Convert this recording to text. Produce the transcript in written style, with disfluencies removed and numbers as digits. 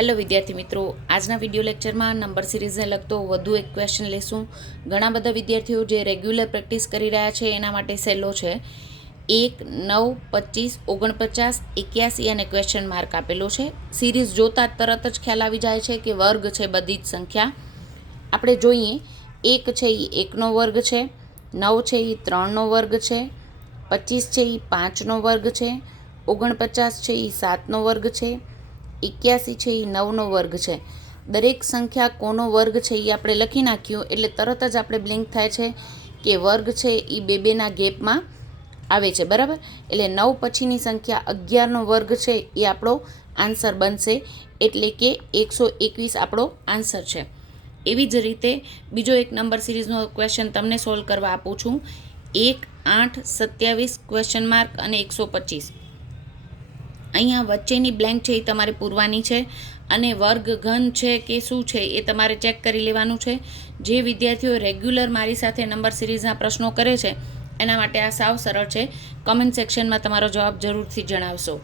Hello વિદ્યાર્થી મિત્રો, આજના વિડીયો લેક્ચરમાં નંબર સિરીઝને લગતો વધુ એક ક્વેશ્ચન લેશું. ઘણા બધા વિદ્યાર્થીઓ જે રેગ્યુલર પ્રેક્ટિસ કરી રહ્યા છે એના માટે સહેલો છે. 1, 9, 25, 49, 81 અને ક્વેશ્ચન માર્ક આપેલો છે. સિરીઝ જોતા તરત જ ખ્યાલ આવી જાય છે કે વર્ગ છે બધી જ સંખ્યા. આપણે જોઈએ 1 છે એ 1નો વર્ગ છે, 9 છે એ 3નો વર્ગ છે, 25 છે એ 5નો વર્ગ છે, 49 છે એ 7નો વર્ગ છે, 81 છે એ 9નો વર્ગ છે. દરેક સંખ્યા કોનો વર્ગ છે એ આપણે લખી નાખ્યું એટલે તરત જ આપણે બ્લિંક થાય છે કે વર્ગ છે એ બેના ગેપમાં આવે છે, બરાબર. એટલે 9 પછીની સંખ્યા 11નો વર્ગ છે એ આપણો આન્સર બનશે, એટલે કે 121 આપણો આન્સર છે. એવી જ રીતે બીજો એક નંબર સિરીઝનો ક્વેશ્ચન તમને સોલ્વ કરવા આપું છું. 1, 8, 27 ક્વેશ્ચન માર્ક અને 125. અહીંયા વચ્ચેની બ્લેન્ક છે એ તમારે પૂરવાની છે અને વર્ગ ઘન છે કે શું છે એ તમારે ચેક કરી લેવાનું છે. જે વિદ્યાર્થીઓ રેગ્યુલર મારી સાથે નંબર સિરીઝના પ્રશ્નો કરે છે એના માટે આ સાવ સરળ છે. કમેન્ટ સેક્શનમાં તમારો જવાબ જરૂરથી જણાવશો.